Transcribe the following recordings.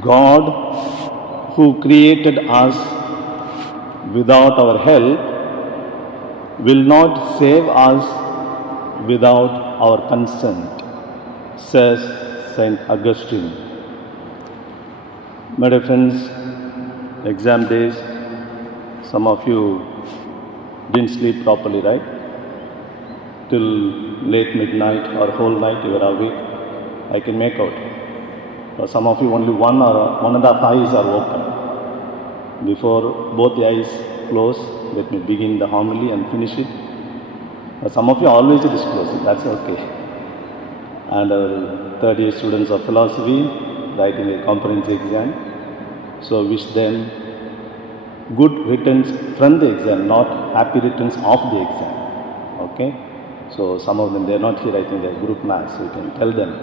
God, who created us without our help, will not save us without our consent, says St. Augustine. My dear friends, exam days, some of you didn't sleep properly, right? Till late midnight or whole night you were awake. I can make out. For some of you, only one or 1.5 eyes are open. Before both the eyes close, let me begin the homily and finish it. Some of you always it is closed, that's okay. And our third year students of philosophy writing a comprehensive exam. So wish them good returns from the exam, not happy returns of the exam. Okay? So some of them, they are not here, I think they are group maths, so you can tell them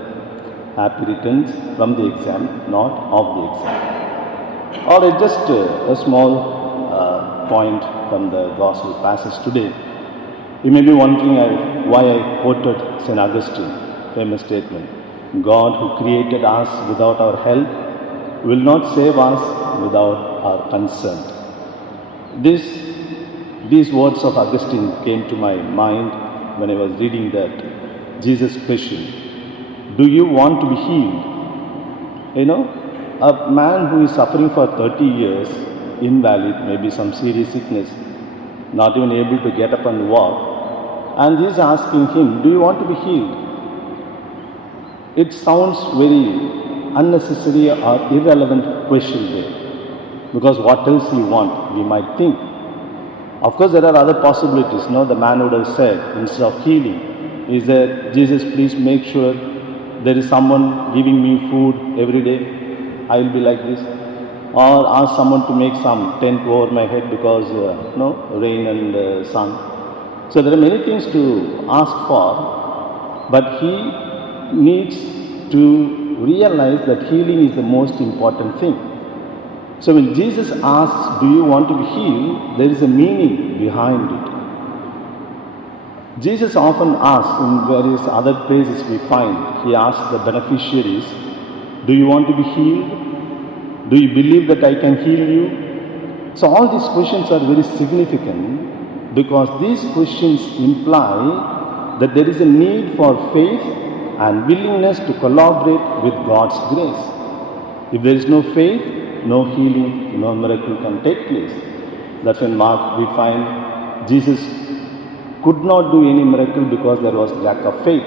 happy returns from the exam, not of the exam. Or just a small point from the gospel passage today. You may be wondering why I quoted St. Augustine, famous statement. God, who created us without our help, will not save us without our consent. These words of Augustine came to my mind when I was reading that Jesus' question, do you want to be healed? You know, a man who is suffering for 30 years, invalid, maybe some serious sickness, not even able to get up and walk, and he's asking him, do you want to be healed? It sounds very unnecessary or irrelevant question there. Because what else you want, we might think. Of course, there are other possibilities. No, the man would have said, instead of healing, is that Jesus, please make sure there is someone giving me food every day. I will be like this. Or ask someone to make some tent over my head because rain and sun. So there are many things to ask for, but he needs to realize that healing is the most important thing. So when Jesus asks, do you want to be healed, there is a meaning behind it. Jesus often asks, in various other places we find, he asks the beneficiaries, do you want to be healed? Do you believe that I can heal you? So all these questions are very significant because these questions imply that there is a need for faith and willingness to collaborate with God's grace. If there is no faith, no healing, no miracle can take place. That's when Mark we find Jesus could not do any miracle because there was lack of faith.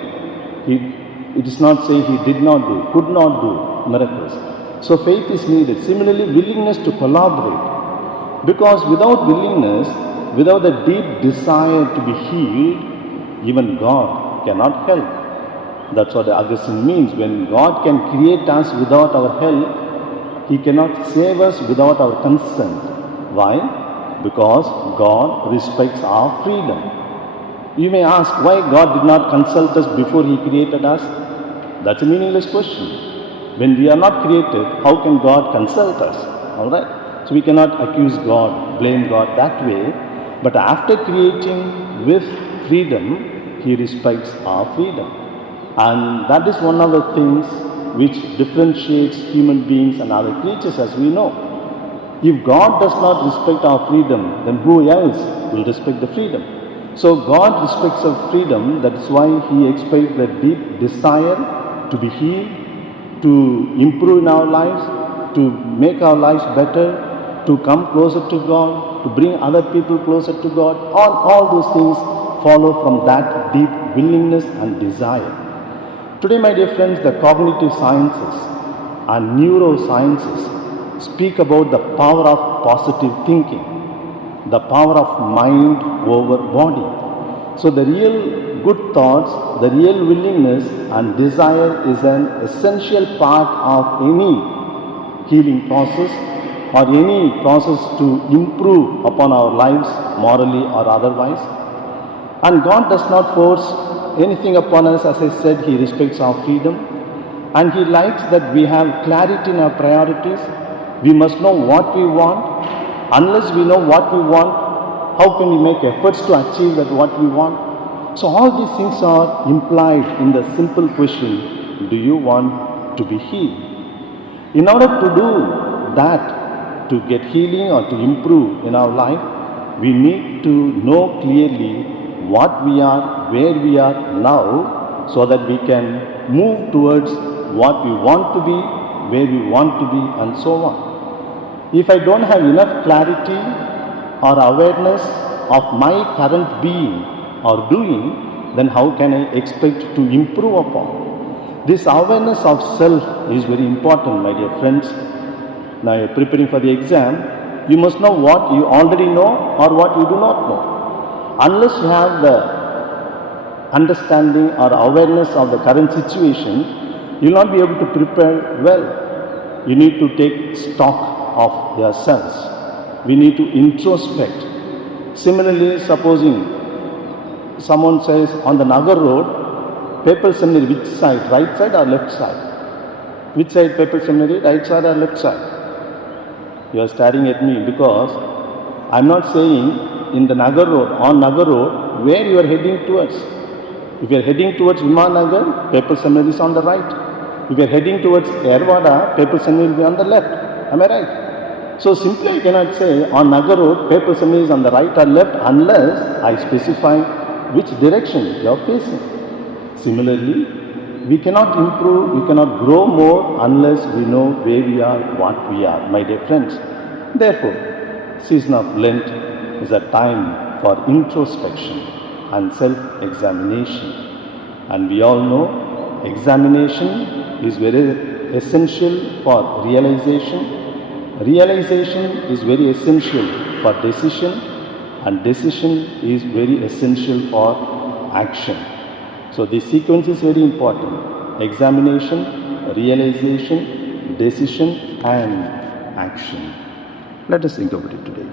It is not saying he did not do, could not do miracles. So faith is needed. Similarly, willingness to collaborate. Because without willingness, without the deep desire to be healed, even God cannot help. That's what Augustine means. When God can create us without our help, he cannot save us without our consent. Why? Because God respects our freedom. You may ask why God did not consult us before he created us. That's a meaningless question. When we are not created, how can God consult us? Alright? So we cannot accuse God, blame God that way. But after creating with freedom, he respects our freedom. And that is one of the things which differentiates human beings and other creatures, as we know. If God does not respect our freedom, then who else will respect the freedom? So God respects our freedom. That's why he expects the deep desire to be healed, to improve in our lives, to make our lives better, to come closer to God, to bring other people closer to God. All those things follow from that deep willingness and desire. Today, my dear friends, the cognitive sciences and neurosciences speak about the power of positive thinking, the power of mind over body. So the real good thoughts, the real willingness and desire is an essential part of any healing process or any process to improve upon our lives morally or otherwise. And God does not force anything upon us. As I said, he respects our freedom and he likes that we have clarity in our priorities. We must know what we want. Unless we know what we want, how can we make efforts to achieve that what we want? So all these things are implied in the simple question, do you want to be healed? In order to do that, to get healing or to improve in our life, we need to know clearly what we are, where we are now, so that we can move towards what we want to be, where we want to be, and so on. If I don't have enough clarity or awareness of my current being or doing, then how can I expect to improve upon? This awareness of self is very important, my dear friends. Now you are preparing for the exam, you must know what you already know or what you do not know. Unless you have the understanding or awareness of the current situation, you will not be able to prepare well. You need to take stock of yourselves. We need to introspect. Similarly, supposing someone says on the Nagar road, Papal Seminary, which side? Right side or left side? Which side Papal Seminary? Right side or left side? You are staring at me because I am not saying in the Nagar road, on Nagar road, where you are heading towards. If you are heading towards Vimanagar, Papal Seminary is on the right. If you are heading towards Yerwada, Papal Seminary will be on the left. Am I right? So simply I cannot say on Nagar road, Papal Seminary is on the right or left unless I specify which direction you are facing. Similarly, we cannot improve, we cannot grow more unless we know where we are, what we are, my dear friends. Therefore, season of Lent is a time for introspection and self-examination. And we all know examination is very essential for realization. Realization is very essential for decision, and decision is very essential for action. So this sequence is very important. Examination, realization, decision and action. Let us think about it today.